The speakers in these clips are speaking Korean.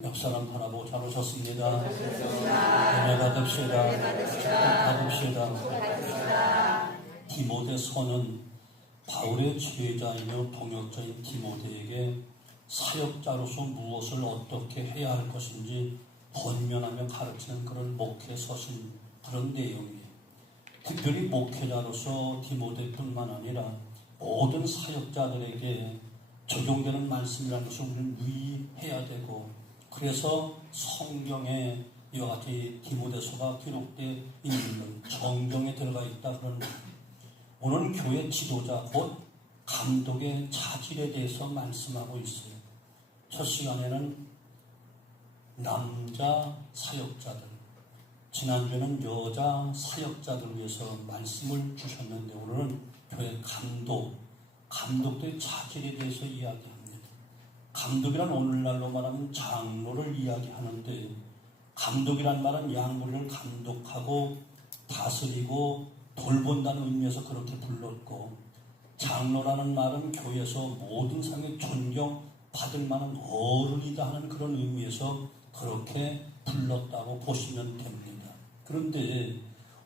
옆사람 바라보고 잘 오셨습니다. 은혜 받읍시다. 디모데서는 바울의 제자이며 동역자인 디모데에게 사역자로서 무엇을 어떻게 해야 할 것인지 권면하며 가르치는 그런 목회 서신 그런 내용이에요. 특별히 목회자로서 디모데뿐만 아니라 모든 사역자들에게 적용되는 말씀이라는 것을 우리는 유의해야 되고, 그래서 성경에 이와 같이 디모데서가 기록되어 있는 정경에 들어가 있다 그런 거예요. 오늘 교회 지도자 곧 감독의 자질에 대해서 말씀하고 있어요. 첫 시간에는 남자 사역자들, 지난주에는 여자 사역자들 위해서 말씀을 주셨는데, 오늘은 교회 감독들의 자질에 대해서 이야기합니다. 감독이란 오늘날로 말하면 장로를 이야기하는데, 감독이란 말은 양무리를 감독하고 다스리고 돌본다는 의미에서 그렇게 불렀고, 장로라는 말은 교회에서 모든 사람이 존경받을 만한 어른이다 하는 그런 의미에서 그렇게 불렀다고 보시면 됩니다. 그런데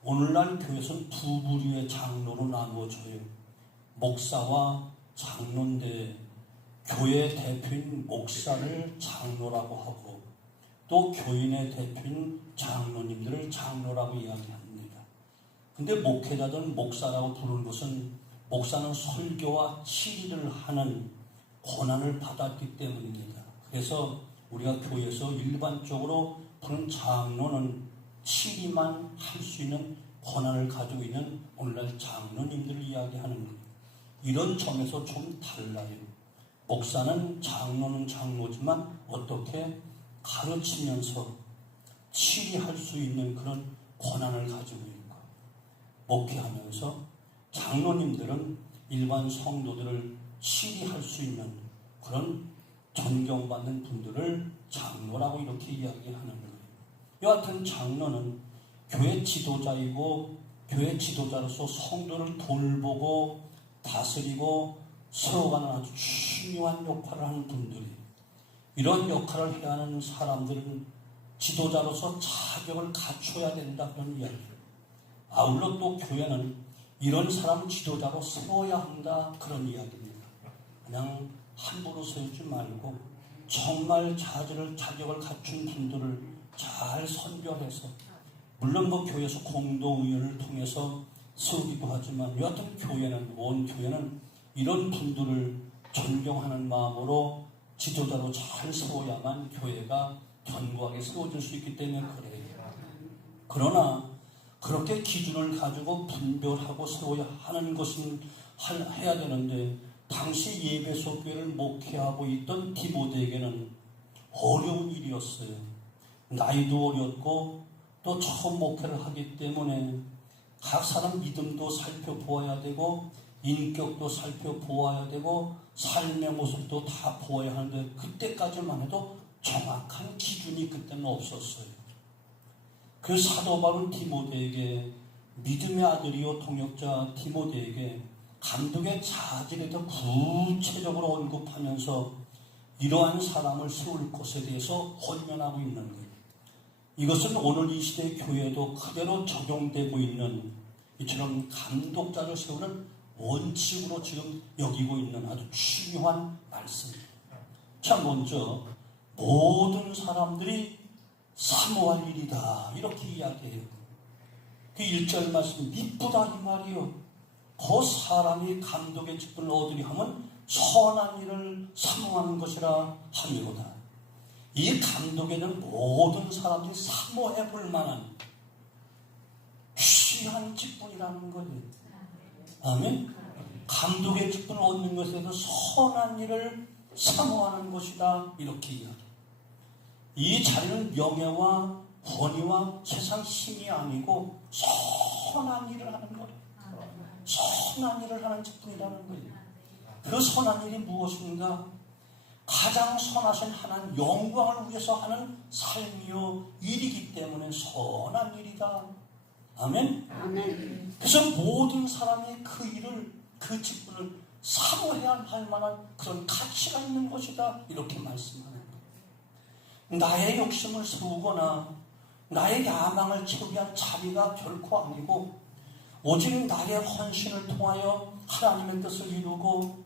오늘날 교회에서는 두 부류의 장로로 나누어져요. 목사와 장로인데, 교회 대표인 목사를 장로라고 하고, 또 교인의 대표인 장로님들을 장로라고 이야기합니다. 근데 목회자들은 목사라고 부르는 것은, 목사는 설교와 치리를 하는 권한을 받았기 때문입니다. 그래서 우리가 교회에서 일반적으로 부르는 장로는 치리만 할 수 있는 권한을 가지고 있는 오늘날 장로님들을 이야기하는 거예요. 이런 점에서 좀 달라요. 목사는 장로는 장로지만 어떻게 가르치면서 치리할 수 있는 그런 권한을 가지고 있고, 목회하면서 장로님들은 일반 성도들을 치리할 수 있는 그런 존경받는 분들을 장로라고 이렇게 이야기하는 거예요. 여하튼 장로는 교회 지도자이고, 교회 지도자로서 성도를 돌보고 다스리고 세워가는 아주 중요한 역할을 하는 분들이, 이런 역할을 해야 하는 사람들은 지도자로서 자격을 갖춰야 된다 그런 이야기예요. 아울러 또 교회는 이런 사람 지도자로 세워야 한다 그런 이야기입니다. 그냥 함부로 세우지 말고 정말 자격을 갖춘 분들을 잘 선별해서, 물론 교회에서 공동의회를 통해서 세우기도 하지만, 여하튼 온 교회는 이런 분들을 존경하는 마음으로 지도자로 잘 세워야만 교회가 견고하게 세워질 수 있기 때문에 그래요. 그러나 그렇게 기준을 가지고 분별하고 세워야 하는 것은 해야 되는데, 당시 예배소 교회를 목회하고 있던 디모데에게는 어려운 일이었어요. 나이도 어렸고 또 처음 목회를 하기 때문에 각 사람 믿음도 살펴보아야 되고, 인격도 살펴보아야 되고, 삶의 모습도 다 보아야 하는데, 그때까지만 해도 정확한 기준이 그때는 없었어요. 그 사도 바울은 디모데에게, 믿음의 아들이요 동역자 디모데에게 감독의 자질에 대해 구체적으로 언급하면서 이러한 사람을 세울 것에 대해서 권면하고 있는 거예요. 이것은 오늘 이 시대의 교회에도 그대로 적용되고 있는, 이처럼 감독자를 세우는 원칙으로 지금 여기고 있는 아주 중요한 말씀입니다. 자, 먼저 모든 사람들이 사모할 일이다 이렇게 이야기해요. 그 1절 말씀, 이쁘다 이 말이요. 그 사람이 감독의 직분을 얻으리 하면 선한 일을 사모하는 것이라 하미로다. 이 감독에는 모든 사람들이 사모해 볼 만한 귀한 직분이라는 거예요. 아멘. 감독의 직분을 얻는 것에 대해서 선한 일을 사모하는 것이다 이렇게 이야기해요. 이 자리는 명예와 권위와 세상 힘이 아니고 선한 일을 하는 거예요. 선한 일을 하는 직분이라는 거예요. 그 선한 일이 무엇인가? 가장 선하신 하나님 영광을 위해서 하는 삶이요 일이기 때문에 선한 일이다. 아멘. 아멘. 그래서 모든 사람이 그 일을, 그 직분을 사모해야 할 만한 그런 가치가 있는 것이다 이렇게 말씀하는 거예요. 나의 욕심을 세우거나 나의 야망을 채우기 위한 자리가 결코 아니고 오직 나의 헌신을 통하여 하나님의 뜻을 이루고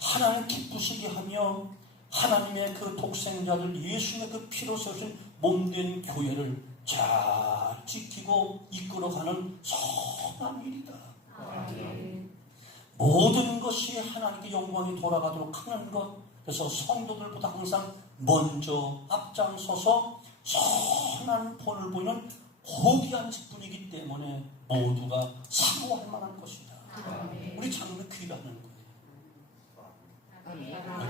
하나님 기쁘시게 하며 하나님의 그 독생자를 예수의 그 피로 세우신 몸된 교회를 잘 지키고 이끌어가는 선한 일이다. 모든 것이 하나님께 영광이 돌아가도록 하는 것. 그래서 성도들보다 항상 먼저 앞장서서 선한 본을 보이는 고귀한 직분이기 때문에 모두가 사모할 만한 것이다. 우리 장로는 귀라는 거예요.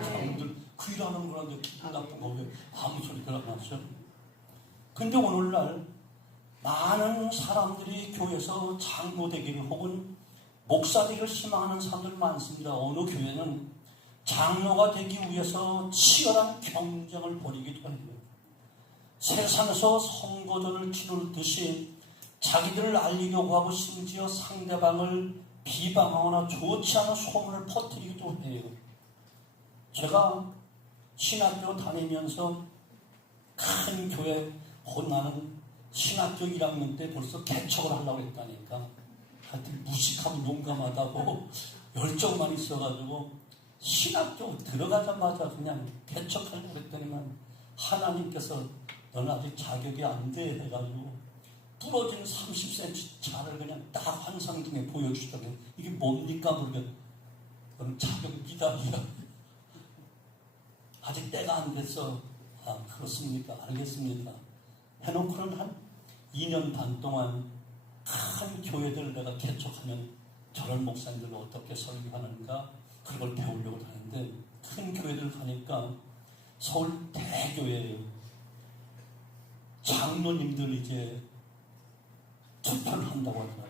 장로들 귀라는 거라는데 기분 나쁜 거 왜 아무 소리가 안 나죠? 근데 오늘날 많은 사람들이 교회에서 장로 되기를 혹은 목사 되기를 희망하는 사람들 많습니다. 어느 교회는 장로가 되기 위해서 치열한 경쟁을 벌이기도 해요. 세상에서 선거전을 치르듯이 자기들을 알리려고 하고 심지어 상대방을 비방하거나 좋지 않은 소문을 퍼뜨리기도 해요. 제가 신학교 다니면서 큰 교회 나는 신학교 1학년 때 벌써 개척을 하려고 했다니까. 하여튼 무식하고 용감하다고 열정만 있어가지고 신학교 들어가자마자 그냥 개척하려고 했더니만 하나님께서 너는 아직 자격이 안 돼 해가지고 부러진 30cm 차를 그냥 딱 환상 중에 보여주시더니 이게 뭡니까 모르겠. 너는 자격 기다리라. 아직 때가 안 됐어. 아 그렇습니까? 알겠습니다. 해놓고는 한 2년 반 동안 큰 교회들을 내가 개척하면 저런 목사님들을 어떻게 설교하는가 그걸 배우려고 하는데 큰 교회들 가니까 서울 대교회예요. 장로님들 이제 투표를 한다고 하더라고요.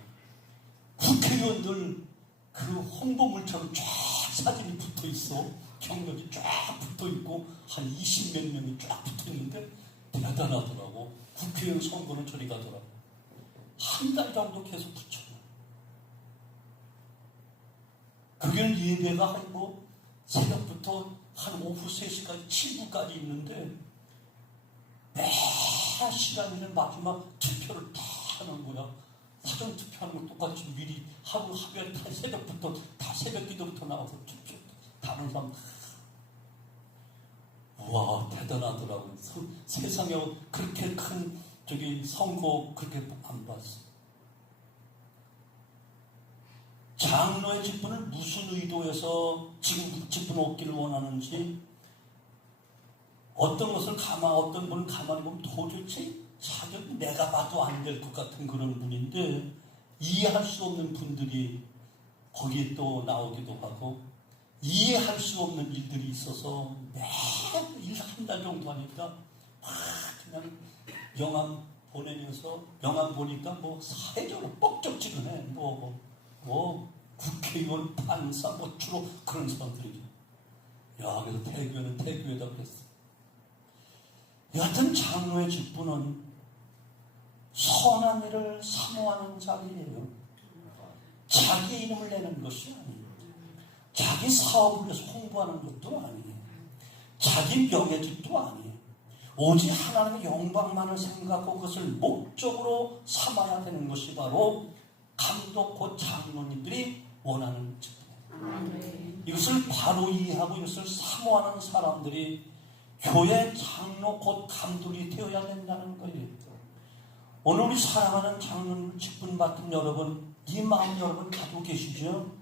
국회의원들 그 홍보물처럼 쫙 사진이 붙어 있어. 경력이 쫙 붙어 있고 한 20몇 명이 쫙 붙어 있는데 대단하더라고. 국회의원 선거는 저리 가더라고. 한 달 정도 계속 붙여요. 그게 예배가 한 뭐 새벽부터 한 오후 3시까지 7부까지 있는데 매 시간에는 마지막 투표를 다 하는 거야. 사전 투표하는 거 똑같이 미리 하고 하루에 다 새벽부터 다 새벽 기도부터 나와서 투표 다른 사람 와 대단하더라고요. 세상에 그렇게 큰 선거 그렇게 안 봤어. 장로의 직분을 무슨 의도에서 지금 직분을 얻기를 원하는지 어떤 것을 어떤 분은 가만히 보면 도대체 자격이 내가 봐도 안 될 것 같은 그런 분인데 이해할 수 없는 분들이 거기에 또 나오기도 하고 이해할 수 없는 일들이 있어서 매일 한 달 정도 하니까 그냥 명함 보내면서 명함 보니까 뭐 사회적으로 뻑적지근해. 뭐 국회의원, 판사, 주로 그런 사람들이죠. 야, 그래서 대교회는 대교회다 그랬어. 여하튼 장로의 직분은 선한 일을 사모하는 자리예요. 자기 이름을 내는 것이 아니에요. 자기 사업을 위해서 홍보하는 것도 아니에요. 자기 명예직도 아니에요. 오직 하나님의 영광만을 생각하고 그것을 목적으로 삼아야 되는 것이 바로 감독 곧 장로님들이 원하는 직분이에요. 이것을 바로 이해하고 이것을 사모하는 사람들이 교회 장로 곧 감독이 되어야 된다는 거예요. 오늘 우리 사랑하는 장로님 직분 맡은 여러분, 이 마음 여러분 가지고 계시죠?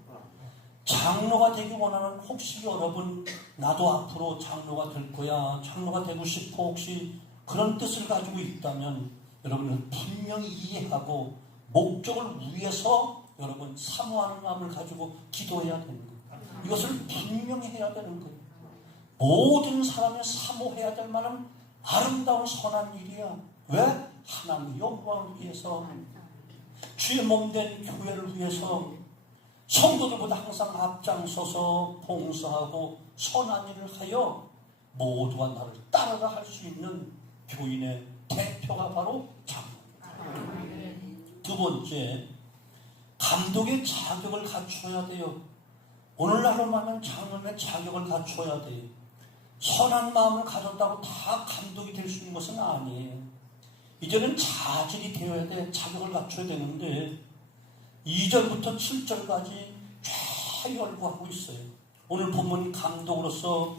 장로가 되기 원하는 혹시 여러분 나도 앞으로 장로가 될 거야, 장로가 되고 싶어 혹시 그런 뜻을 가지고 있다면 여러분은 분명히 이해하고 목적을 위해서 여러분 사모하는 마음을 가지고 기도해야 되는 거예요. 이것을 분명히 해야 되는 거예요. 모든 사람이 사모해야 될 만한 아름다운 선한 일이야. 왜? 하나님의 영광을 위해서, 주의 몸된 교회를 위해서 성도들보다 항상 앞장서서 봉사하고 선한 일을 하여 모두가 나를 따라가 할 수 있는 교인의 대표가 바로 장로입니다. 두 번째, 감독의 자격을 갖춰야 돼요. 오늘날로 말하면 장로의 자격을 갖춰야 돼요. 선한 마음을 가졌다고 다 감독이 될 수 있는 것은 아니에요. 이제는 자질이 되어야 돼. 자격을 갖춰야 되는데 2절부터 7절까지 쫙 열거하고 있어요. 오늘 본문이 감독으로서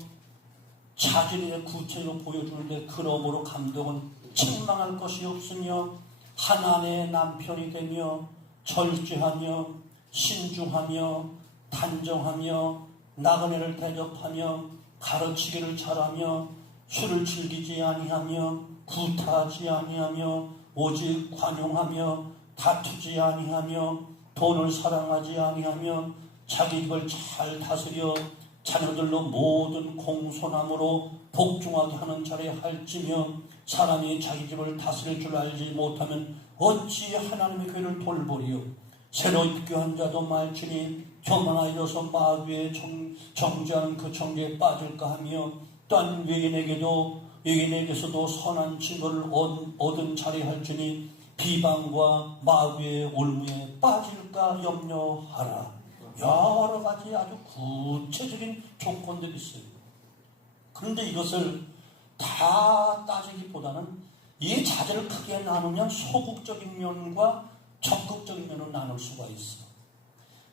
자질을 구체적으로 보여주는데, 그러므로 감독은 책망할 것이 없으며 한 아내의 남편이 되며 절제하며 신중하며 단정하며 나그네를 대접하며 가르치기를 잘하며 술을 즐기지 아니하며 구타하지 아니하며 오직 관용하며 다투지 아니하며 돈을 사랑하지 아니하며 자기 입을 잘 다스려 자녀들로 모든 공손함으로 복종하게 하는 자리에 할지며 사람이 자기 집을 다스릴 줄 알지 못하면 어찌 하나님의 교회를 돌보리요. 새로 입교한 자도 말지니 교만하여서 마귀에 정죄하는 그 정죄에 빠질까 하며, 또한 외인에게서도 선한 증거를 얻은 자리에 할지니 비방과 마귀의 올무에 빠질까 염려하라. 여러 가지 아주 구체적인 조건들이 있어요. 그런데 이것을 다 따지기보다는 이 자질을 크게 나누면 소극적인 면과 적극적인 면으로 나눌 수가 있어.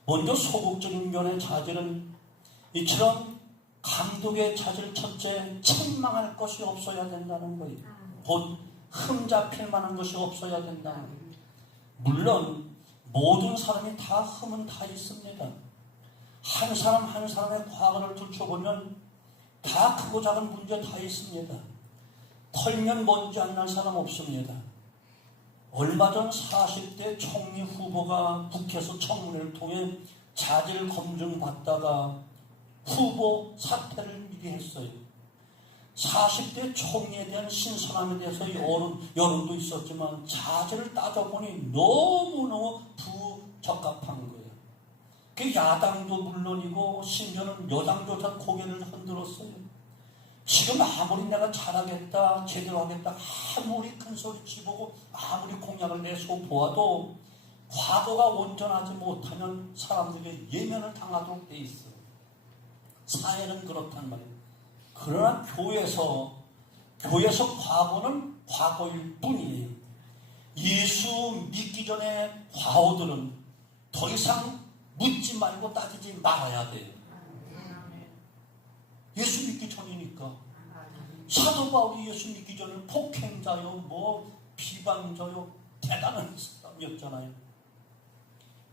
먼저 소극적인 면의 자질은 이처럼 감독의 자질, 첫째, 책망할 것이 없어야 된다는 거예요. 곧 흠잡힐 만한 것이 없어야 된다는 거예요. 물론 모든 사람이 다 흠은 다 있습니다. 한 사람 한 사람의 과거를 들춰보면 다 크고 작은 문제 다 있습니다. 털면 먼지 안 날 사람 없습니다. 얼마 전 40대 총리 후보가 국회에서 청문회를 통해 자질 검증받다가 후보 사퇴를 미리 했어요. 40대 총리에 대한 신선함에 대해서 여론도 있었지만 자질을 따져보니 너무너무 부적합한 거예요. 그 야당도 물론이고 심지어는 여당조차 고개를 흔들었어요. 지금 아무리 내가 잘하겠다, 제대로 하겠다, 아무리 큰 소리 치보고 아무리 공약을 내서 보아도 과거가 온전하지 못하면 사람들에게 예면을 당하도록 돼 있어요. 사회는 그렇단 말이에요. 그러나 교회에서 과거는 과거일 뿐이에요. 예수 믿기 전에 과오들은 더 이상 묻지 말고 따지지 말아야 돼요. 예수 믿기 전이니까. 사도 바울이 예수 믿기 전에 폭행자요, 비방자요, 대단한 사람이었잖아요.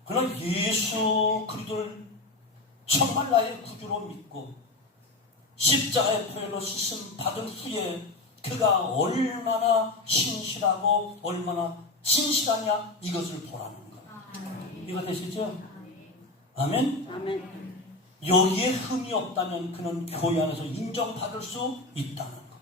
그러나 예수 그리스도를 정말 나의 구주로 믿고 십자가의 보혈로 씻음 받은 후에 그가 얼마나 신실하고 얼마나 진실하냐, 이것을 보라는 거예요. 이해가 되시죠? 아멘? 아멘. 여기에 흠이 없다면 그는 교회 안에서 인정받을 수 있다는 것.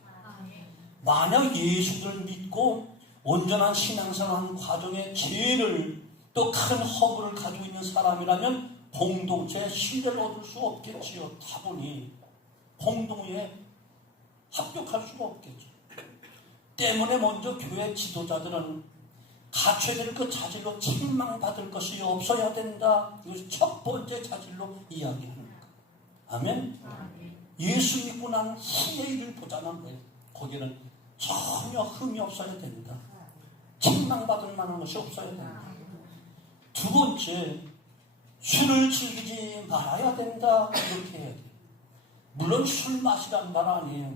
만약 예수를 믿고 온전한 신앙생활 과정에 죄를 또 큰 허물을 가지고 있는 사람이라면 공동체에 신뢰를 얻을 수 없겠지요. 다분히 공동에 합격할 수가 없겠죠. 때문에 먼저 교회 지도자들은 갖춰야 될 그 자질로 책망받을 것이 없어야 된다. 이것이 첫 번째 자질로 이야기하는 거예요. 아멘? 예수 믿고 난 후의 일을 보자는 거예요. 거기는 전혀 흠이 없어야 된다. 책망받을 만한 것이 없어야 된다. 두 번째, 술을 즐기지 말아야 된다. 이렇게 해야 돼요. 물론 술 마시란 말 아니에요.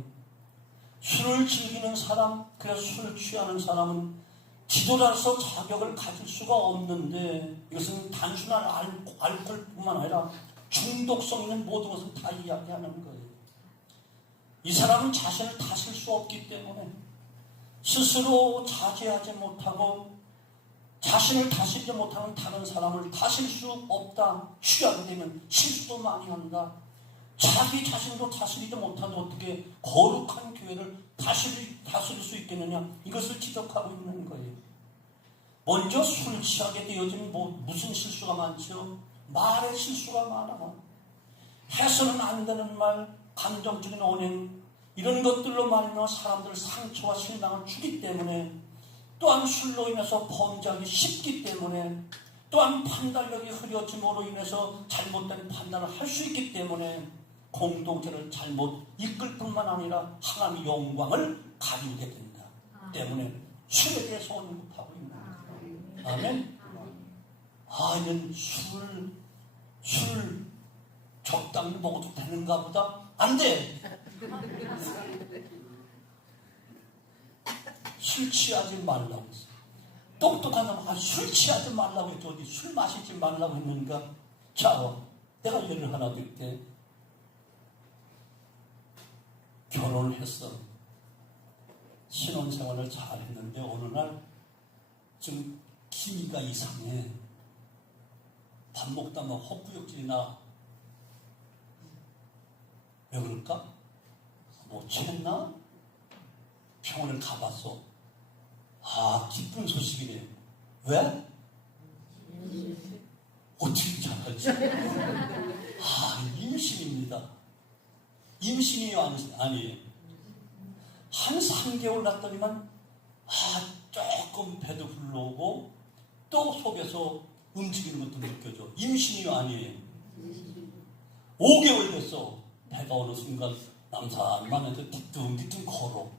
술을 즐기는 사람, 그래서 술 취하는 사람은 지도자로서 자격을 가질 수가 없는데, 이것은 단순한 알코올뿐만 아니라 중독성 있는 모든 것을 다 이야기하는 거예요. 이 사람은 자신을 다스릴 수 없기 때문에 스스로 자제하지 못하고 자신을 다스리지 못하는 다른 사람을 다스릴 수 없다. 취하게 되면 실수도 많이 한다. 자기 자신도 다스리지 못하는데 어떻게 거룩한 교회를 다스릴 수 있겠느냐, 이것을 지적하고 있는 거예요. 먼저 술 취하게 되어지면 무슨 실수가 많죠? 말의 실수가 많아. 해서는 안 되는 말, 감정적인 언행, 이런 것들로 말하면 사람들 상처와 실망을 주기 때문에, 또한 술로 인해서 범죄하기 쉽기 때문에, 또한 판단력이 흐려짐으로 인해서 잘못된 판단을 할 수 있기 때문에 공동체를 잘못 이끌 뿐만 아니라 하나님의 영광을 가리게 된다. 때문에 술에 대해서 언급하고 있는 거예요. 아멘. 이는 술 적당히 먹어도 되는가 보다. 안 돼. 술 취하지 말라고 했어. 똑똑한 사람, 술 취하지 말라고 했죠. 어디 술 마시지 말라고 했는가? 자, 내가 예를 하나 드릴게. 결혼을 했어. 신혼생활을 잘 했는데 어느 날 좀 기미가 이상해. 밥 먹다 막 헛구역질이 나. 왜 그럴까? 뭐 취했나? 병원을 가봤어. 기쁜 소식이네. 왜? 어떻게 잘하지? 임신입니다. 임신이에요? 아니에요? 한 3개월 났더니만 조금 배도 불러오고 또 속에서 움직이는 것도 느껴져. 임신이요? 아니에요? 5개월 됐어. 배가 어느 순간 남산만 해도 뒤뚱뒤뚱 걸어.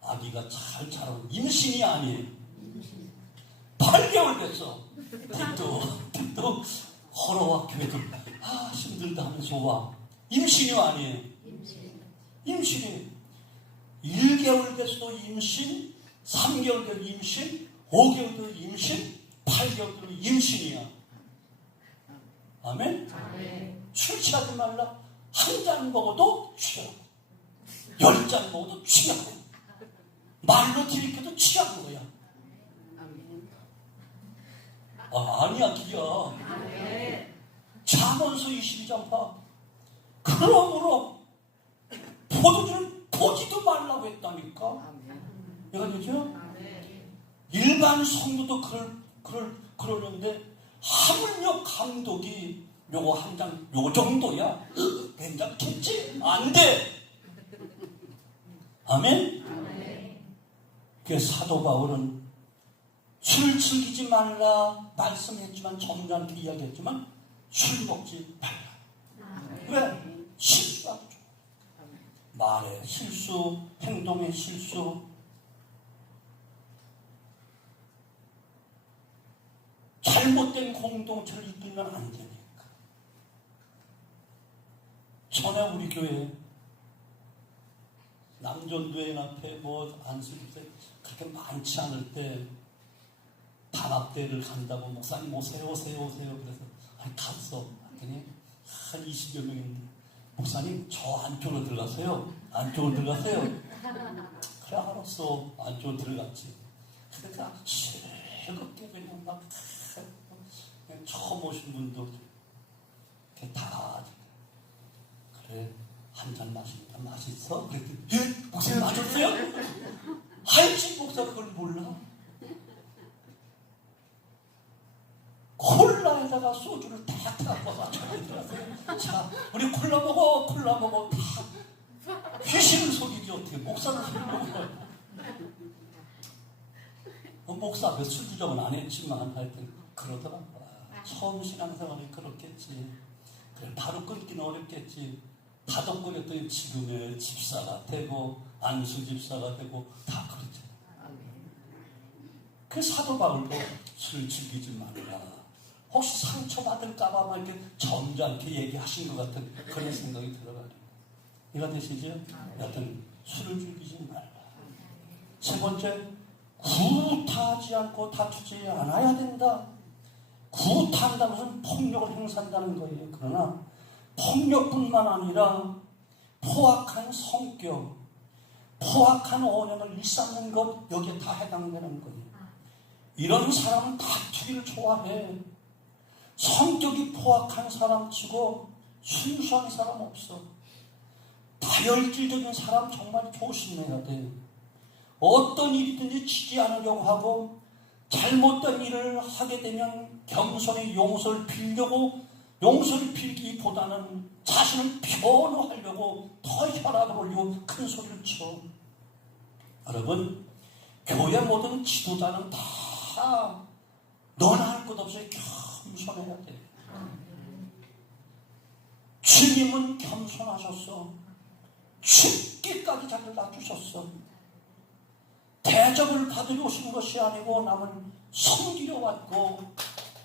아기가 잘 자라고. 임신이 아니에요? 8개월 됐어. 뒤뚱뒤뚱 걸어와. 교회도 힘들다 하면서 와. 임신이요? 아니에요? 임신이에요. 1개월 됐어도 임신, 3개월 돼도 임신, 5개월 돼도 임신, 8개월 돼도 임신이야. 아멘? 술 취하지 말라. 한 잔 먹어도 취하고, 10잔 먹어도 취하고, 말로 들이켜도 취하는 거야. 아니야, 기야. 잠언서 22장 봐. 그러므로 포도주는 보지도 말라고 했다니까. 내가 되죠? 일반 성도도 그러는데 하물며 감독이 요거 한 장, 요 정도야. 괜찮겠지? 안 돼. 아멘? 그래서 사도 바울은 술 즐기지 말라 말씀했지만, 점잖게 이야기했지만, 술 먹지 말라. 왜? 실수하죠. 말의 실수, 행동의 실수. 잘못된 공동체를 이끌면 안 되니까. 전에 우리 교회 남전도회 앞에 안수집회 그렇게 많지 않을 때 단합대회를 간다고 목사님 오세요. 그래서 갔어. 그랬더니 한 20여 명인데, 목사님 저 안쪽으로 들어가세요. 그래, 알았어. 안쪽으로 들어갔지. 근데 그냥 즐겁게 그냥 막 처음 오신 분도 다 그래, 한 잔 마시니까 맛있어? 그랬더니 목사님 맞았어요? 알지, 목사 그걸 몰라. 콜라에다가 소주를 다 타고 들어가세요. 자, 우리 콜라 먹어. 다 귀신을 속이지 어떻게 목사를 속이고. 목사 앞에 술 주정은 안 했지만 하여튼 그러더라고. 처음 신앙생활이 그렇겠지. 그래, 바로 끊기는 어렵겠지. 다독거렸더니 지금의 집사가 되고 안수 집사가 되고 다 그렇잖아. 그 사도 바울도 술 즐기지 말라. 혹시 상처받을까봐 이렇게 점잖게 얘기하신 것 같은 그런 생각이 들어가요. 이해가 되시죠? 여하튼 술을 즐기지 말라. 세 번째, 구타하지 않고 다투지 않아야 된다. 구타한다는 것은 폭력을 행사한다는 거예요. 그러나 폭력뿐만 아니라 포악한 성격, 포악한 언행을 일삼는 것, 여기에 다 해당되는 거예요. 이런 사람은 다투기를 좋아해. 성격이 포악한 사람 치고 순수한 사람 없어. 다혈질적인 사람 정말 조심해야 돼. 어떤 일이든지 지지 않으려고 하고, 잘못된 일을 하게 되면 겸손히 용서를 빌려고, 용서를 빌기보다는 자신을 변호하려고 더 혈압을 올리고 큰 소리를 쳐. 여러분, 교회 모든 지도자는 다 너나 할 것 없이 겸손해야 돼. 주님은 겸손하셨어. 죽기까지 자기를 낮추셨어. 대접을 받으러 오신 것이 아니고 남은 섬기려 왔고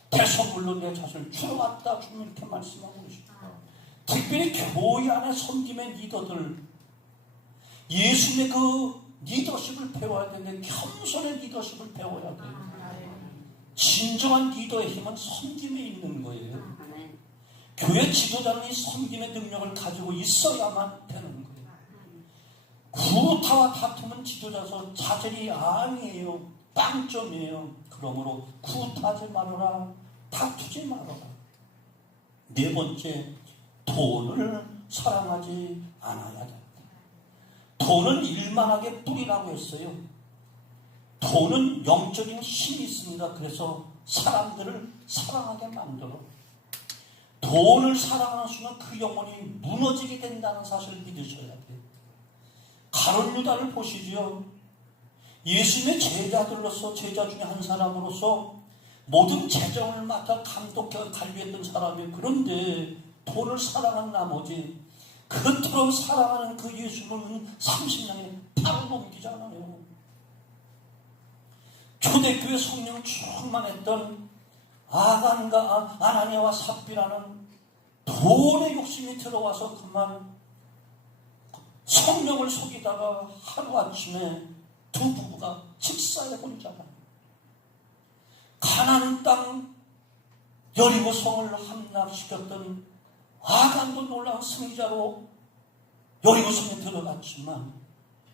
대속물로 내 자신을 주러 왔다. 주님 이렇게 말씀하고 계십니다. 특별히 교회 안에 섬김의 리더들, 예수님의 그 리더십을 배워야 되는데 겸손의 리더십을 배워야 돼요. 진정한 리더의 힘은 섬김에 있는 거예요. 교회 지도자는 이 섬김의 능력을 가지고 있어야만 되는 거예요. 구타와 다툼은 지도자서 자질이 아니에요. 빵점이에요. 그러므로 구타하지 말아라. 다투지 말아라. 네 번째, 돈을 사랑하지 않아야 된다. 돈은 일만하게 뿌리라고 했어요. 돈은 영적인 힘이 있습니다. 그래서 사람들을 사랑하게 만들어. 돈을 사랑하는 순간 그 영혼이 무너지게 된다는 사실을 믿으셔야 돼요. 가룟 유다를 보시죠. 예수님의 제자들로서, 제자 중에 한 사람으로서 모든 재정을 맡아 감독하고 관리했던 사람이에요. 그런데 돈을 사랑한 나머지 그토록 사랑하는 그 예수님은 30년에 바로 넘기잖아요. 초대교회 성령 충만했던 아간과 아나니아와 삽비라는 돈의 욕심이 들어와서 그만 성령을 속이다가 하루아침에 두 부부가 직사해 버리잖아요. 가나안 땅 여리고성을 함락시켰던 아간도 놀라운 승리자로 여리고성에 들어갔지만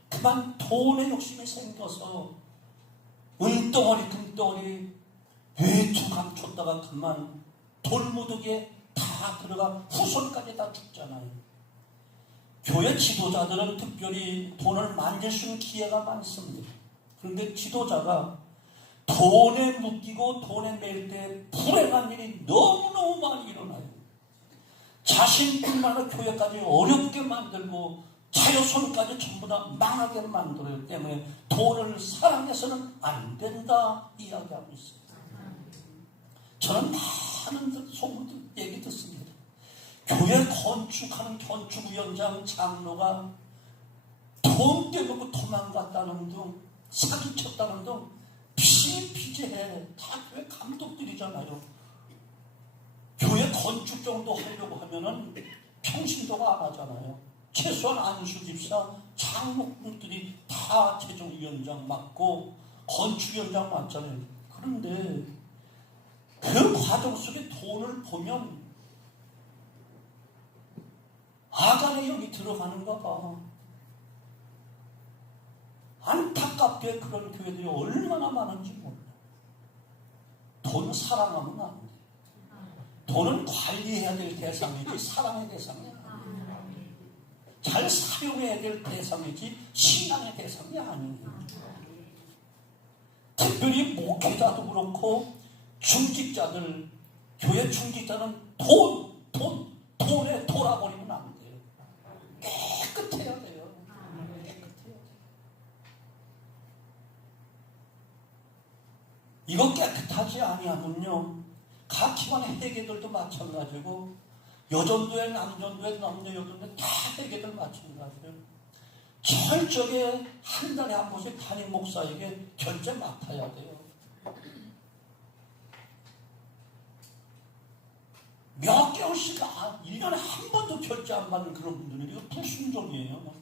그만 돈의 욕심이 생겨서 은덩어리 금덩어리 외투 감췄다가 그만 돌무더기에 다 들어가 후손까지 다 죽잖아요. 교회 지도자들은 특별히 돈을 만질 수 있는 기회가 많습니다. 그런데 지도자가 돈에 묶이고 돈에 매일 때 불행한 일이 너무너무 많이 일어나요. 자신뿐만 아니라 교회까지 어렵게 만들고 자녀손까지 전부 다 망하게 만들어요. 때문에 돈을 사랑해서는 안 된다 이야기하고 있어요. 저는 많은 소문들 얘기 듣습니다. 교회 건축하는 건축위원장 장로가 돈 때문에 도망갔다는 등 사기쳤다는 등 피해해. 다 교회 감독들이잖아요. 교회 건축 정도 하려고 하면은 평신도가 안 하잖아요. 최소한 안수집사, 장로분들이 다 재정위원장 맡고 건축위원장 맡잖아요. 그런데 그 과정 속에 돈을 보면 아간의 영이 들어가는가 봐. 안타깝게 그런 교회들이 얼마나 많은지 몰라. 돈 사랑하면 안 돼. 돈은 관리해야 될 대상이지 사랑의 대상이 아니야. 잘 사용해야 될 대상이지 신앙의 대상이 아니에요. 특별히 목회자도 그렇고 중직자들, 교회 중직자는 돈에 돌아버리면 안 돼요. 깨끗해야 돼요. 깨끗해야 돼요. 이거 깨끗하지 아니하면요, 각 기관의 회계들도 마찬가지고 여전도에 남전도에 남녀 여전도에 다 회계들 마찬가지예요. 철저하게 한 달에 한 번씩 담임 목사에게 결제 맡아야 돼요. 몇 개월씩 1년에 한 번도 결제 안 받는 그런 분들은 이거 불순종이에요.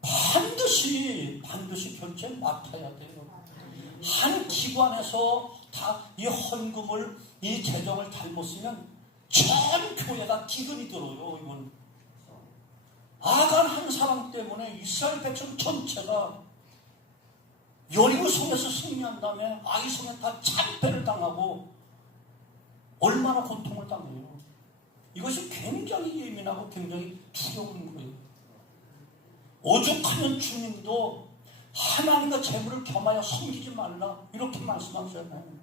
반드시 결제 맡아야 돼요. 한 기관에서 다 이 헌금을, 이 재정을 잘못 쓰면 전 교회가 기근이 들어요. 이건 아간 한 사람 때문에 이스라엘 백성 전체가 여리고성에서 승리한 다음에 아이성에 다 참패를 당하고 얼마나 고통을 당해요. 이것이 굉장히 예민하고 굉장히 두려운 거예요. 오죽하면 주님도 하나님과 재물을 겸하여 섬기지 말라 이렇게 말씀하셨잖아요.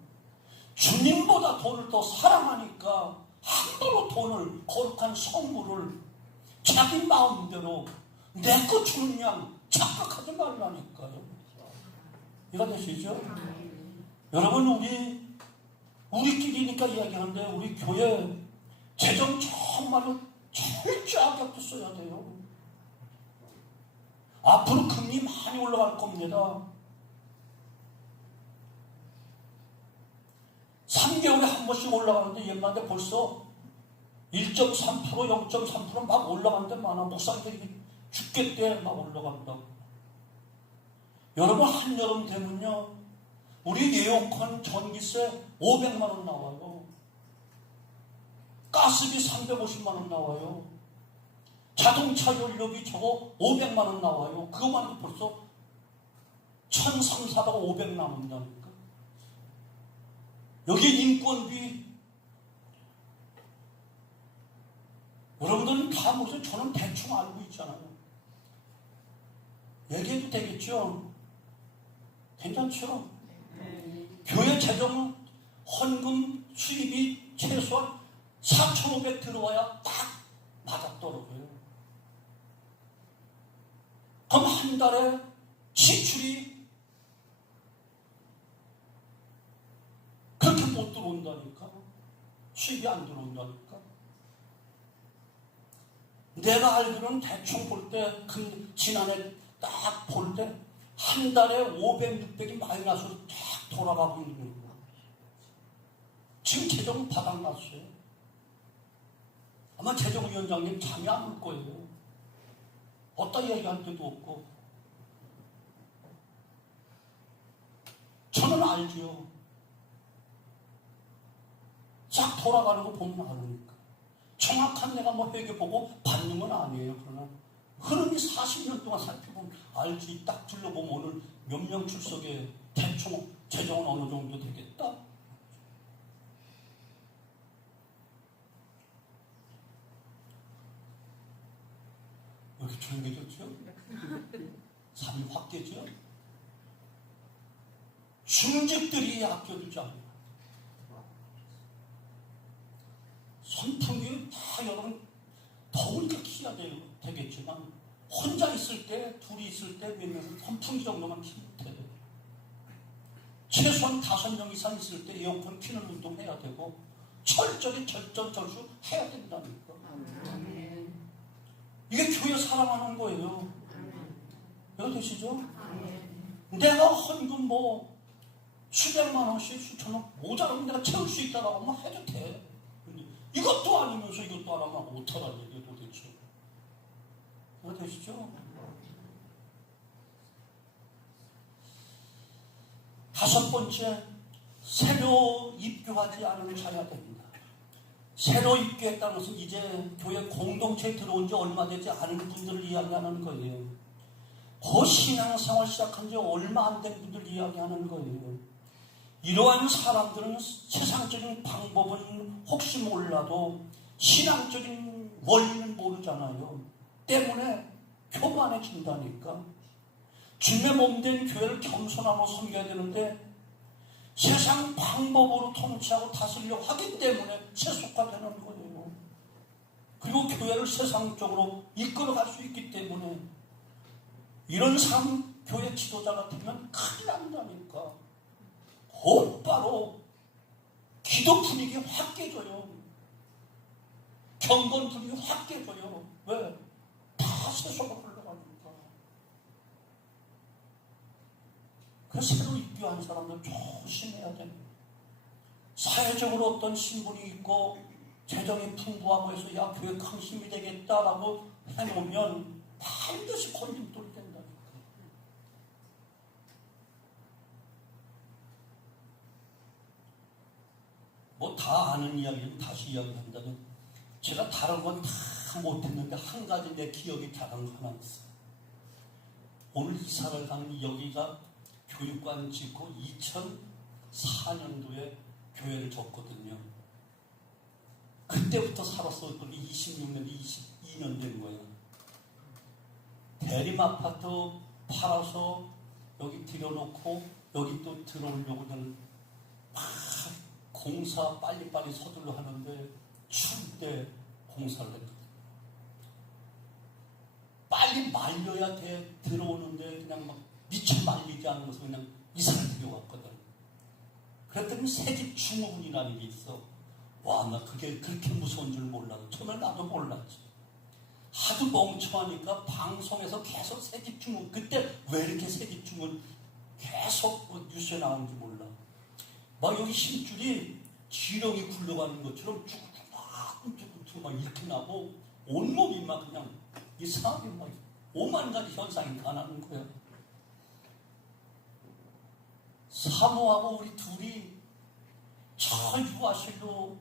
주님보다 돈을 더 사랑하니까 함부로 돈을, 거룩한 성물을 자기 마음대로 내 것 주는 양 착각하지 말라니까요. 이해가 되시죠? 여러분, 우리끼리니까 이야기하는데 우리 교회 재정 정말로 철저하게 써야 돼요. 앞으로 금리 많이 올라갈 겁니다. 3개월에 한 번씩 올라가는데 옛날에 벌써 1.3%, 0.3% 막 올라가는데 많아. 목사님들이 죽겠대 막 올라간다고. 여러분 한여름 되면요, 우리 에어컨 전기세 500만 원 나와요. 가스비 350만 원 나와요. 자동차 연료비 저거 500만 원 나와요. 그것만 해도 벌써 1,300, 400, 500 남는다니까. 여기 인건비, 여러분들은 다 모르죠. 저는 대충 알고 있잖아요. 얘기해도 되겠죠? 괜찮죠? 교회 재정은 헌금 수입이 최소한 4,500 들어와야 딱 맞아떨어져요. 그럼 한 달에 지출이 그렇게 못 들어온다니까. 수입이 안 들어온다니까. 내가 알기로는 대충 볼 때, 지난해 딱 볼 때, 한 달에 500, 600이 마이너스로 쫙 돌아가고 있는 거예요. 지금 재정 바닥났어요. 아마 재정위원장님 잠이 안 올 거예요. 어디다 얘기할 데도 없고. 저는 알죠. 싹 돌아가는 거 보면 아니까. 정확한 내가 뭐 회계보고 받는 건 아니에요. 그러나 흐름이 40년 동안 살펴보면 알지. 딱 둘러보면 오늘 몇 명 출석에 대충 재정은 어느 정도 되겠다. 왜 이렇게 조용해졌죠? 삶이 확 깨죠? 중직들이 아껴주지 않아요. 선풍기 다 여러분 더우니까 키야 되겠지만 혼자 있을 때, 둘이 있을 때 몇 명은 선풍기 정도만 키면 돼요. 최소한 5명 이상 있을 때 에어컨 키는 운동 해야 되고 철저히 절전절수 해야 된다니까. 이게 교회 사랑하는 거예요. 이거 되시죠? 내가 헌금 뭐 수백만 원씩 수천원 모자라면 내가 채울 수 있다라고 하면 해도 돼. 이것도 아니면서 이것도 안 하면 어떡하란 얘기예요 도대체. 이거 되시죠? 5번째, 새로 입교하지 않은 자야 됩니다. 새로 입교했다는 것은 이제 교회 공동체에 들어온 지 얼마 되지 않은 분들을 이야기하는 거예요. 그 신앙생활 시작한 지 얼마 안 된 분들 이야기하는 거예요. 이러한 사람들은 세상적인 방법은 혹시 몰라도 신앙적인 원리는 모르잖아요. 때문에 교만해진다니까. 주님의 몸된 교회를 겸손하고 섬겨야 되는데 세상 방법으로 통치하고 다스리려고 하기 때문에 세속화되는 거예요. 그리고 교회를 세상적으로 이끌어갈 수 있기 때문에 이런 사람 교회 지도자 같으면 큰일 난다니까. 곧바로 기도 분위기 확 깨져요. 경건 분위기 확 깨져요. 왜? 다 세속으로 흘러가니까. 그래서 새로 입교한 사람들 조심해야 됩니다. 사회적으로 어떤 신분이 있고 재정이 풍부하고 해서 야 교회 큰 힘이 되겠다라고 해놓으면 반드시 걸림돌이 된다니까. 뭐 다 아는 이야기는 다시 이야기한다면 제가 다른 건 다 못했는데 한 가지 내 기억이 잘한 거 하나 있어요. 오늘 이사를 가는 여기가 교육관 짓고 2004년도에 교회를 졌거든요. 그때부터 살았었더니 26년, 22년 된 거예요. 대림 아파트 팔아서 여기 들여놓고 여기 또 들어오려고는 막 공사 빨리빨리 서둘러 하는데 추울 때 공사를 했거든요. 빨리 말려야 돼. 들어오는데 그냥 막 미처 말리지 않으면서 그냥 이사를 들여왔거든. 그랬더니 새집 중후군이라는 게 있어. 와, 나 그게 그렇게 무서운 줄 몰랐어. 처음에 나도 몰랐지. 하도 멍청하니까 방송에서 계속 새집중은, 그때 왜 이렇게 새집중은 계속 뉴스에 나오는지 몰라. 막 여기 심줄이 지렁이 굴러가는 것처럼 쭉쭉쭉 막 이렇게 나고 온몸이 막 그냥 이상하게 막 오만 가지 현상이 다 나는 거야. 사모하고 우리 둘이 저 유아실로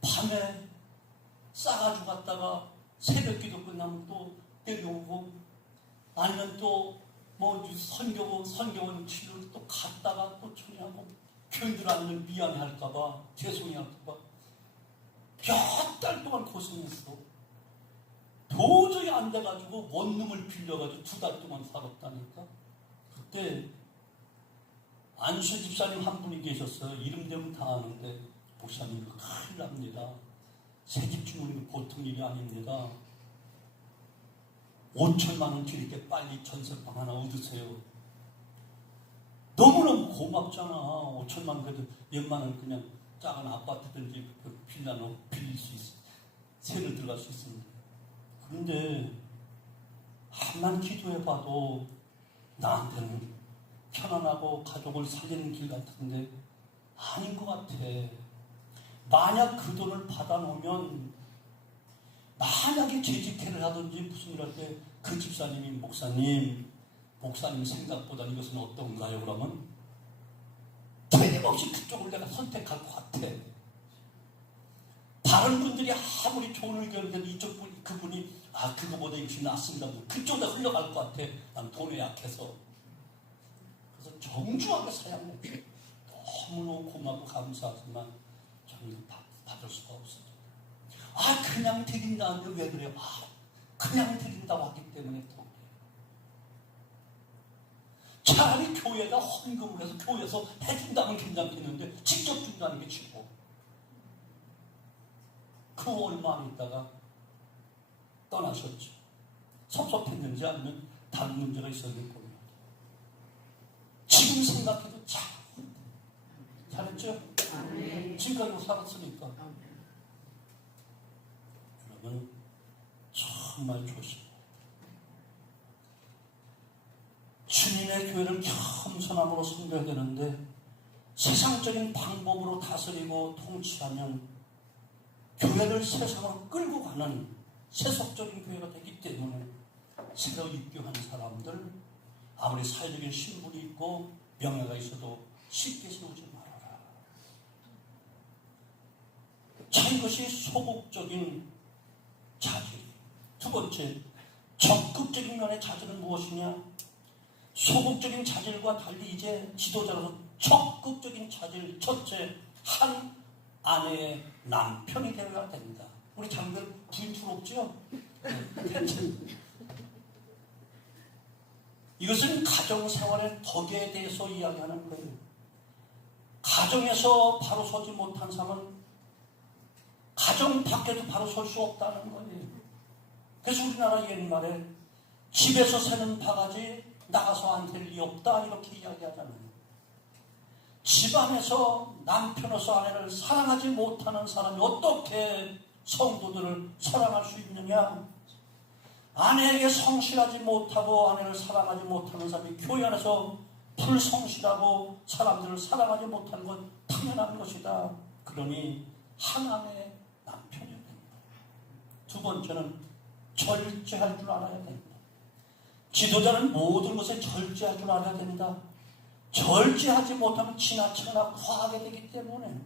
밤에 싸가지고 갔다가 새벽 기도 끝나면 또 내려오고, 아니면 또 뭐 선교원 치료 또 갔다가 또 처리하고, 교인들한테 미안해 할까봐, 죄송해 할까봐 몇 달 동안 고생했어. 도저히 안 돼가지고 원룸을 빌려가지고 2달 동안 살았다니까. 그때 안수 집사님 한 분이 계셨어요. 이름 되면 다 아는데, 목사님 큰일 납니다. 새집 주문이 보통 일이 아닙니다. 5천만 원 드릴게, 빨리 전세방 하나 얻으세요. 너무너무 고맙잖아. 5천만 원 그래도 웬만한 그냥 작은 아파트든지 빌라는 빌릴 수 있어. 세를 들어갈 수 있습니다. 그런데 한만 기도해봐도 나한테는 편안하고 가족을 살리는 길 같은데 아닌 것 같아. 만약 그 돈을 받아놓으면, 만약에 재직회를 하든지 무슨 일 할 때 그 집사님이 목사님 생각보다 이것은 어떤가요? 그러면 틀림없이 그쪽을 내가 선택할 것 같아. 다른 분들이 아무리 좋은 의견을 해도 이쪽 분, 그분이 그거보다 이것이 낫습니다. 그쪽에 흘러갈 것 같아. 난 돈에 약해서. 그래서 정중하게 사양해. 너무너무 고맙고 감사하지만 저는 받을 수가 없어요. 그냥 드린다는데 왜 그래요? 그냥 드린다고 하기 때문에 또 그래요. 차라리 교회가 헌금을 해서 교회에서 해준다면 괜찮겠는데 직접 준다는 게 최고. 그 얼마 안 있다가 떠나셨죠. 섭섭했는지 아니면 다른 문제가 있었는지 몰라요. 지금 생각해도 잘했죠? 지금까지 살았으니까. 여러분, 정말 조심해요. 주님의 교회를 겸손함으로 섬겨야 되는데, 세상적인 방법으로 다스리고 통치하면 교회를 세상으로 끌고 가는 세속적인 교회가 되기 때문에, 새로 입교한 사람들, 아무리 사회적인 신분이 있고 명예가 있어도 쉽게 세우지 말아라. 자, 이것이 소극적인 자질. 두 번째, 적극적인 면의 자질은 무엇이냐? 소극적인 자질과 달리 이제 지도자로서 적극적인 자질. 첫째, 한 아내의 남편이 되어야 된다. 우리 장들 부인 둘 없죠? 이것은 가정생활의 덕에 대해서 이야기하는 거예요. 가정에서 바로 서지 못한 사람은 가정 밖에도 바로 설 수 없다는 거예요. 그래서 우리나라 옛말에 집에서 새는 바가지 나가서 안 될 리 없다, 이렇게 이야기하잖아요. 집안에서 남편으로서 아내를 사랑하지 못하는 사람이 어떻게 성도들을 사랑할 수 있느냐? 아내에게 성실하지 못하고 아내를 사랑하지 못하는 사람이 교회 안에서 불성실하고 사람들을 사랑하지 못하는 건 당연한 것이다. 그러니 하나님의 남편이 된다. 두 번째는 절제할 줄 알아야 된다. 지도자는 모든 것에 절제할 줄 알아야 된다. 절제하지 못하면 지나치거나 과하게 되기 때문에,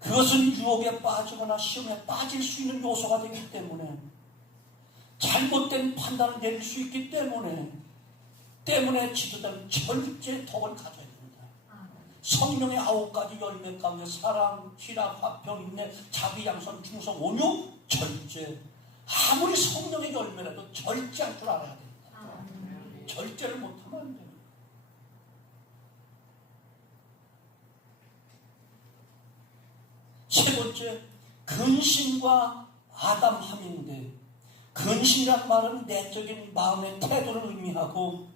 그것은 유혹에 빠지거나 시험에 빠질 수 있는 요소가 되기 때문에, 잘못된 판단을 내릴 수 있기 때문에 지도자는 절제의 덕을 가져야 됩니다. 성령의 9가지 열매 가운데 사랑, 희락, 화평, 인내, 자비, 양선, 충성, 온유, 절제. 아무리 성령의 열매라도 절제할 줄 알아야 됩니다. 절제를 못하면 안 돼요. 세 번째, 근심과 아담함인데, 근심이란 말은 내적인 마음의 태도를 의미하고,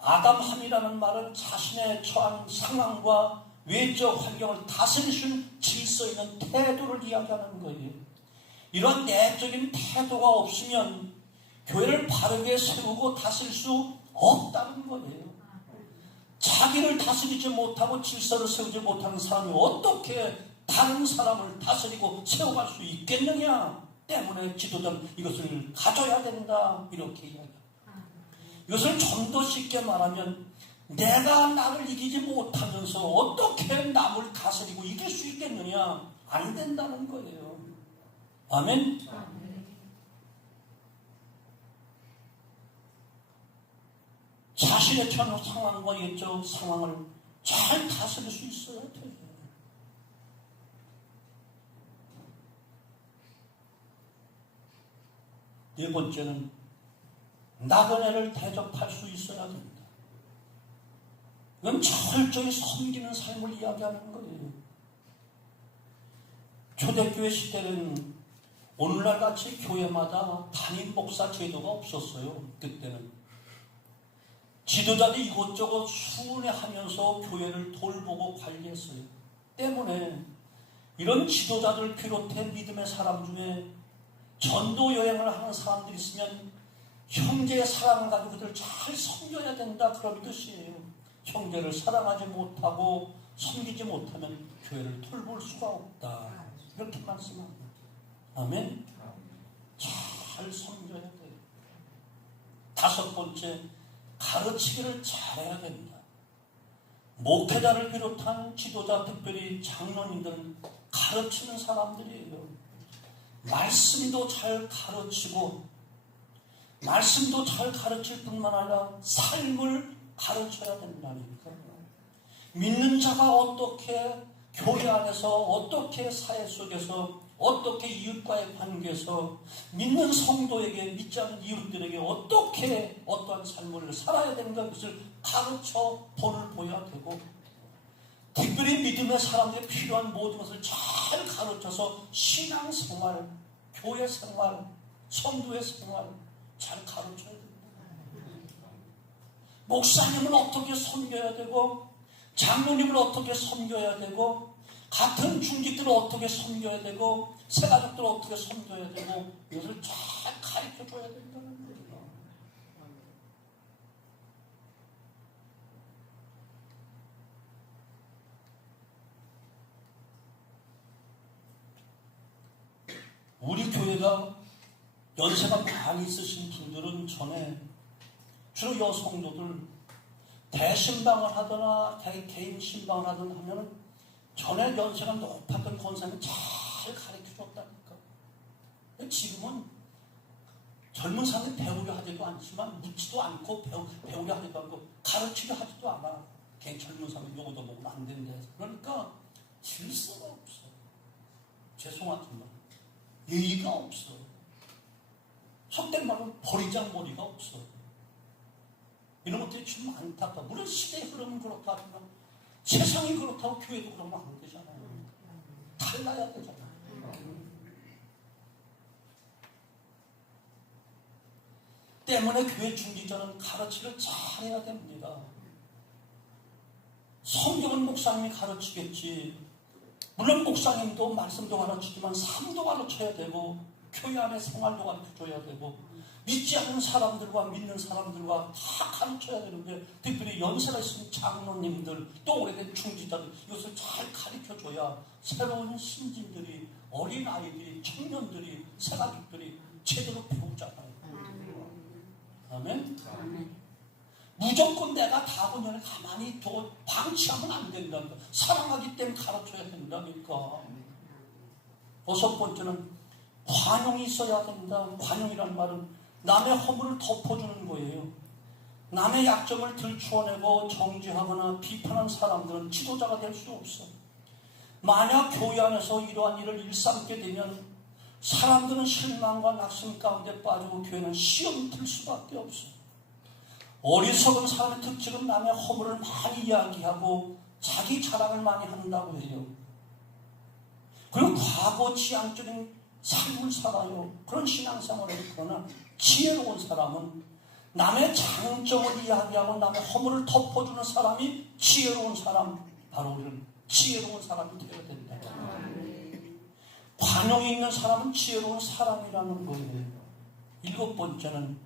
아담함이라는 말은 자신의 처한 상황과 외적 환경을 다스릴 수 있는 질서 있는 태도를 이야기하는 거예요. 이런 내적인 태도가 없으면 교회를 바르게 세우고 다스릴 수 없다는 거예요. 자기를 다스리지 못하고 질서를 세우지 못하는 사람이 어떻게 다른 사람을 다스리고 세워갈 수 있겠느냐 때문에 지도자는 이것을 가져야 된다 이렇게 이야기합니다. 이것을 좀 더 쉽게 말하면 내가 나를 이기지 못하면서 어떻게 남을 다스리고 이길 수 있겠느냐? 안 된다는 거예요. 아멘? 자신의 전 상황과 예적 상황을 잘 다스릴 수 있어야 돼요. 네 번째는 나그네를 대접할 수 있어야 됩니다. 이건 철저히 섬기는 삶을 이야기하는 거예요. 초대교회 시대는 오늘날 같이 교회마다 담임 목사 제도가 없었어요. 그때는 지도자들이 이곳저곳 순회하면서 교회를 돌보고 관리했어요. 때문에 이런 지도자들 비롯해 믿음의 사람 중에 전도 여행을 하는 사람들이 있으면 형제의 사랑을 가지고 그들을 잘 섬겨야 된다 그런 뜻이에요. 형제를 사랑하지 못하고 섬기지 못하면 교회를 돌볼 수가 없다. 이렇게 말씀합니다. 아멘. 잘 섬겨야 돼요. 다섯 번째, 가르치기를 잘해야 됩니다. 목회자를 비롯한 지도자, 특별히 장로님들은 가르치는 사람들이에요. 말씀도 잘 가르치고 말씀도 잘 가르칠 뿐만 아니라 삶을 가르쳐야 된다니까. 믿는 자가 어떻게 교회 안에서 어떻게 사회 속에서 어떻게 이웃과의 관계에서 믿는 성도에게 믿지 않는 이웃들에게 어떻게 어떠한 삶을 살아야 되는가 것을 가르쳐 본을 보여야 되고 특별히 믿음의 사람들이 필요한 모든 것을 잘 가르쳐서 신앙생활, 교회생활, 성도의 생활 잘 가르쳐야 됩니다. 목사님을 어떻게 섬겨야 되고 장로님을 어떻게 섬겨야 되고 같은 중직들을 어떻게 섬겨야 되고 새가족들을 어떻게 섬겨야 되고 이것을 잘 가르쳐줘야 된다는 거예요. 우리 교회가 연세가 많이 있으신 분들은 전에 주로 여성도들 대신방을 하거나 개인 신방을 하거나 하면 전에 연세가 높았던 권사님이 잘 가르쳐줬다니까. 지금은 젊은 사람이 배우려 하지도 않지만 묻지도 않고 배우려 하지도 않고 가르치려 하지도 않아. 걔 젊은 사람이 요거도 먹으면 안 된다 해서. 그러니까 질서가 없어. 죄송하지만 예의가 없어. 속된 말로 버리장머리가 없어. 이런 것들이 좀 안타까워. 물론 시대의 흐름은 그렇다 하지만 세상이 그렇다고 교회도 그러면 안 되잖아요. 달라야 되잖아요. 때문에 교회 중직자는 가르치를 잘해야 됩니다. 성경은 목사님이 가르치겠지. 물론 목사님도 말씀도 가르치지만 삶도 가르쳐야 되고 교회 안에 생활도 가르쳐줘야 되고 믿지 않는 사람들과 믿는 사람들과 다 가르쳐야 되는데 특별히 연세가 있으신 장로님들 또 오래된 중직자들 이것을 잘 가르쳐줘야 새로운 신진들이 어린아이들이 청년들이 새가족들이 제대로 배우잖아요. 아멘? 아멘. 무조건 내가 다분연에 가만히 두고 방치하면 안 된다니까. 사랑하기 때문에 가르쳐야 된다니까. 여섯 번째는 관용이 있어야 된다. 관용이란 말은 남의 허물을 덮어주는 거예요. 남의 약점을 들추어내고 정죄하거나 비판한 사람들은 지도자가 될 수 없어. 만약 교회 안에서 이러한 일을 일삼게 되면 사람들은 실망과 낙심 가운데 빠지고 교회는 시험 들 수밖에 없어. 어리석은 사람의 특징은 남의 허물을 많이 이야기하고 자기 자랑을 많이 한다고 해요. 그리고 과거 지향적인 삶을 살아요. 그런 신앙생활을 그러나 지혜로운 사람은 남의 장점을 이야기하고 남의 허물을 덮어주는 사람이 지혜로운 사람, 바로 우리는 지혜로운 사람이 되어야 된다. 관용이 있는 사람은 지혜로운 사람이라는 거예요. 7번째는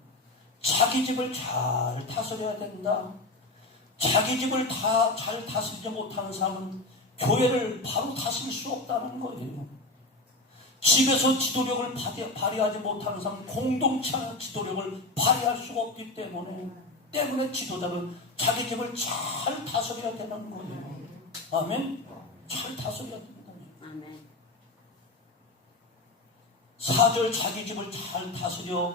자기 집을 잘 다스려야 된다. 자기 집을 잘 다스리지 못하는 사람은 교회를 바로 다스릴 수 없다는 거예요. 집에서 지도력을 발휘하지 못하는 사람은 공동체 안의 지도력을 발휘할 수가 없기 때문에 지도자는 자기 집을 잘 다스려야 되는 거예요. 아멘? 잘 다스려야 된다. 아멘. 4절 자기 집을 잘 다스려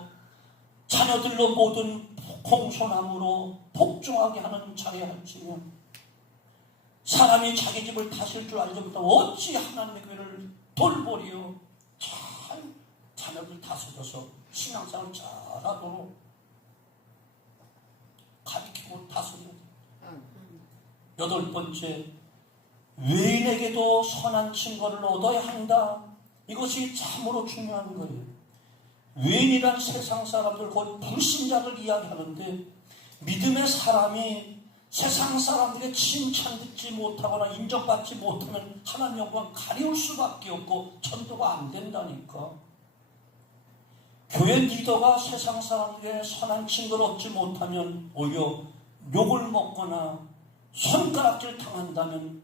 자녀들로 모든 공손함으로 복종하게 하는 자리에 할지면 사람이 자기 집을 다스릴 줄 알지 못하면 어찌 하나님의 교회를 돌보리요. 잘 자녀들 다스려서 신앙생활을 잘하도록 가르치고 다스려야 됩니다. 8번째, 외인에게도 선한 증거를 얻어야 한다. 이것이 참으로 중요한 거예요. 외인이란 세상 사람들, 곧 불신자들 이야기하는데 믿음의 사람이 세상 사람들의 칭찬 듣지 못하거나 인정받지 못하면 하나님 영광 가리울 수밖에 없고 전도가 안 된다니까. 교회 리더가 세상 사람들의 선한 증거를 얻지 못하면 오히려 욕을 먹거나 손가락질 당한다면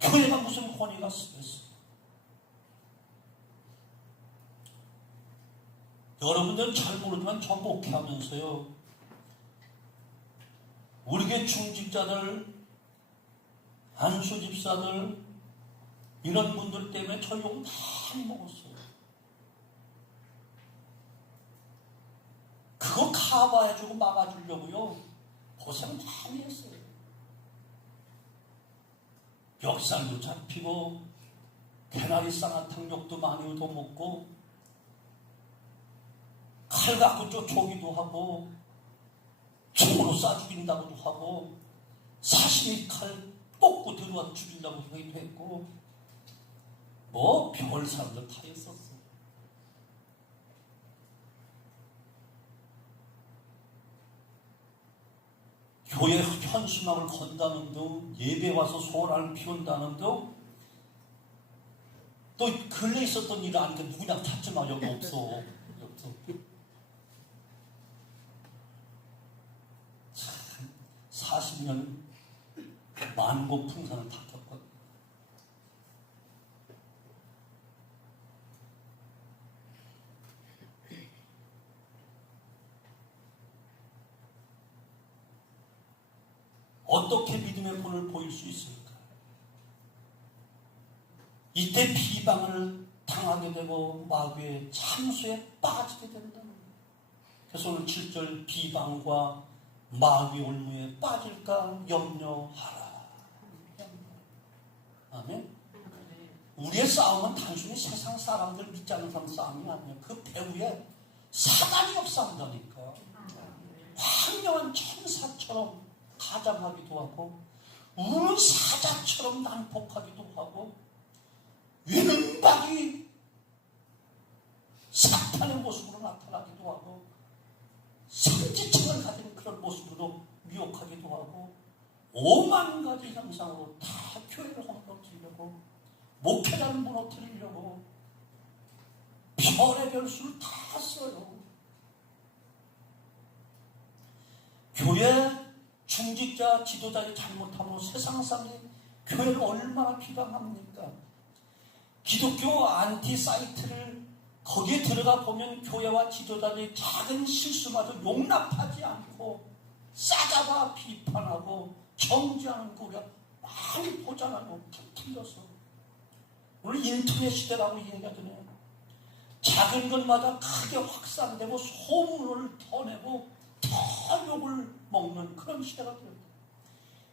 교회가 무슨 혼이가 쓰겠어요. 여러분들은 잘 모르지만 저 목회하면서요, 우리 교회 중직자들, 안수 집사들, 이런 분들 때문에 저 욕 많이 먹었어요. 그거 커버해주고 막아주려고요 고생 많이 했어요. 멱살도 잡히고 개나리 쌍화탕 욕도 많이 얻어먹고 칼 갖고 쫓아오기도 하고 총으로 쏴 죽인다고도 하고 사시미 칼 뽑고 들어와 죽인다고 하기도 했고 뭐 별 사람들 다 했었어. 교회 현수막을 건다는 등 예배 와서 소란을 피운다는 등 또 근래 있었던 일을 아니까 누구나 찾지 마. 여기 없어. 참 40년 만고 풍산을 다 겪었거든. 어떻게 믿음의 본을 보일 수 있을까? 이때 비방을 당하게 되고 마귀의 참수에 빠지게 된다는 거예요. 그래서 오늘 7절 비방과 마귀 올무에 빠질까 염려하라. 아멘. 우리의 싸움은 단순히 세상 사람들 믿지 않는 사람 싸움이 아니에요. 그 배후에 사단이 역사한다니까. 황량한 천사처럼 가장하기도 하고 우는 사자처럼 난폭하기도 하고 위능박이 사탄의 모습으로 나타나기도 하고 선지층을 가진 그런 모습으로 미혹하기도 하고 5만 가지 형상으로 다 교회를 허물어뜨리려고 목회자를 무너뜨리려고 별의 별수를 다 써요. 교회 중직자, 지도자의 잘못함으로 세상 사람들이 교회를 얼마나 비방합니까? 기독교 안티 사이트를 거기에 들어가 보면 교회와 지도자들의 작은 실수마저 용납하지 않고 싸잡아 비판하고 정지하는 거 우리가 많이 보잖아요. 틀려서. 오늘 인터넷 시대라고 얘기하잖아요. 작은 것마다 크게 확산되고 소문을 터내고 더 욕을 먹는 그런 시대가 되었다.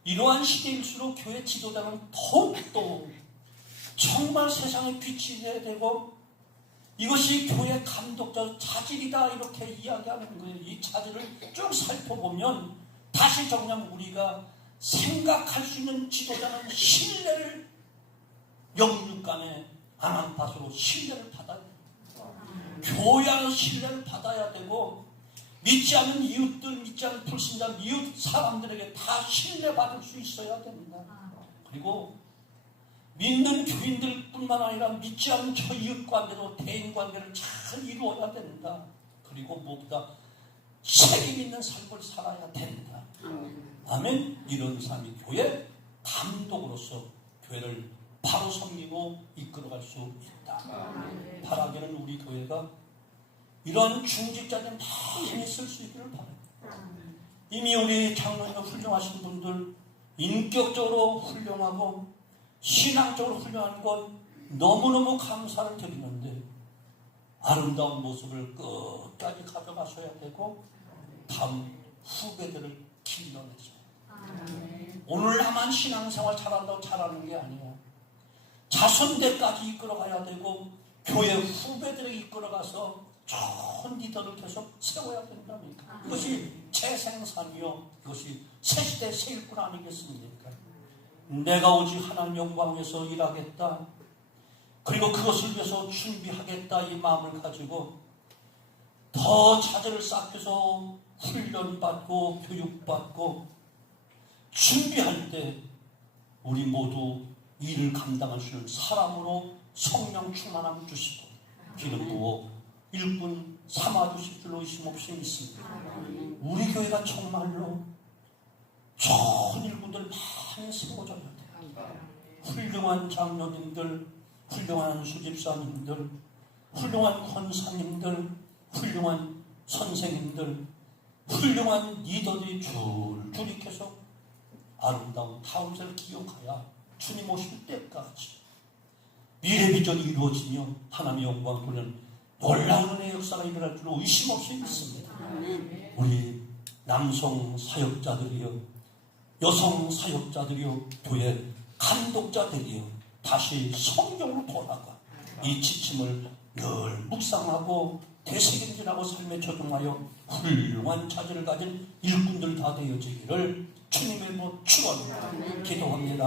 이러한 시대일수록 교회 지도자는 더욱더 정말 세상에 빛이 되어야 되고 이것이 교회 감독자 자질이다 이렇게 이야기하는 거예요. 이 자질을 쭉 살펴보면 다시 정녕 우리가 생각할 수 있는 지도자는 신뢰를 영육간에 안한파수로 신뢰를 받아야 돼요. 교회는 신뢰를 받아야 되고 믿지 않는 이웃들, 믿지 않는 불신자, 이웃 사람들에게 다 신뢰받을 수 있어야 됩니다. 그리고 믿는 교인들뿐만 아니라 믿지 않는 저 이웃관계도 대인관계를 잘 이루어야 된다. 그리고 무엇보다 책임 있는 삶을 살아야 된다. 아멘. 이런 삶이 교회 감독으로서 교회를 바로 섬기고 이끌어갈 수 있다. 바라기는 우리 교회가 이런 중직자들 많이 쓸 수 있기를 바랍니다. 이미 우리 장로님 훌륭하신 분들, 인격적으로 훌륭하고 신앙적으로 훌륭한 것 너무너무 감사를 드리는데 아름다운 모습을 끝까지 가져가셔야 되고 다음 후배들을 길러내셔야 돼요. 오늘 나만 신앙생활 잘한다고 잘하는 게 아니야. 자손대까지 이끌어가야 되고 교회 후배들을 이끌어가서 좋은 리더를 계속 세워야 된다니까. 이것이 재생산이요, 이것이 새시대 새 일꾼 아니겠습니까? 내가 오직 하나님 영광에서 일하겠다, 그리고 그것을 위해서 준비하겠다, 이 마음을 가지고 더 자질을 쌓여서 훈련받고 교육받고 준비할 때 우리 모두 일을 감당할 수 있는 사람으로 성령 충만함 주시고 기름 부어 일꾼 삼아주실 줄로 의심 없이 믿습니다. 우리 교회가 정말로 좋은 일꾼들 많이 세워져야 돼요. 훌륭한 장로님들, 훌륭한 수집사님들, 훌륭한 권사님들, 훌륭한 선생님들, 훌륭한 리더들이 줄줄이 계속 아름다운 다음세를 기억하여 주님 오실 때까지 미래 비전이 이루어지며 하나님의 영광 돌리는 놀라운 은혜의 역사가 일어날 줄로 의심 없이 믿습니다. 우리 남성 사역자들이요, 여성 사역자들이요, 교회 감독자들이요, 다시 성경으로 돌아가 이 지침을 늘 묵상하고 되새김질하고 삶에 적용하여 훌륭한 자질을 가진 일꾼들 다 되어지기를 주님의 축원합니다. 기도합니다.